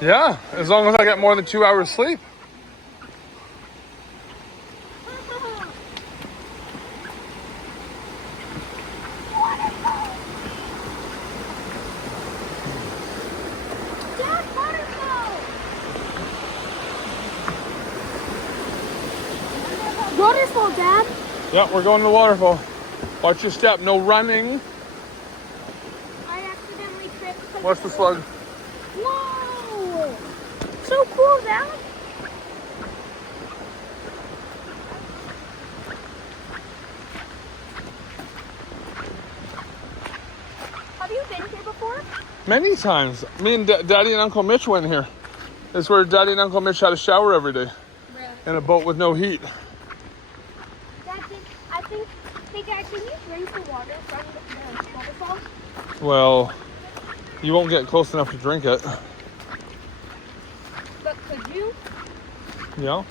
Yeah, as long as I get more than 2 hours sleep. Dad, waterfall! Waterfall, Dad. Yeah, we're going to the waterfall. Watch your step, no running. I accidentally tripped. Watch the slug. Whoa! So cool, Dad. Have you been here before? Many times. Me and Daddy and Uncle Mitch went here. This is where Daddy and Uncle Mitch had a shower every day. Really? In a boat with no heat. Dad, hey Dad, can you drink the water from the waterfall? Well, you won't get close enough to drink it. But could you? Yeah.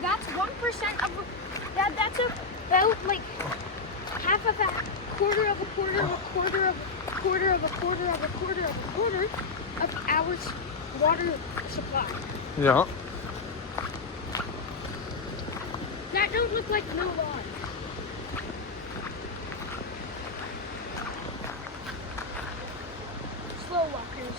That's 1% of Dad, that's about like half of a quarter of a quarter of a quarter of a quarter of a quarter of a quarter of a quarter of our water supply. Yeah. That don't look like no water. Slow walkers.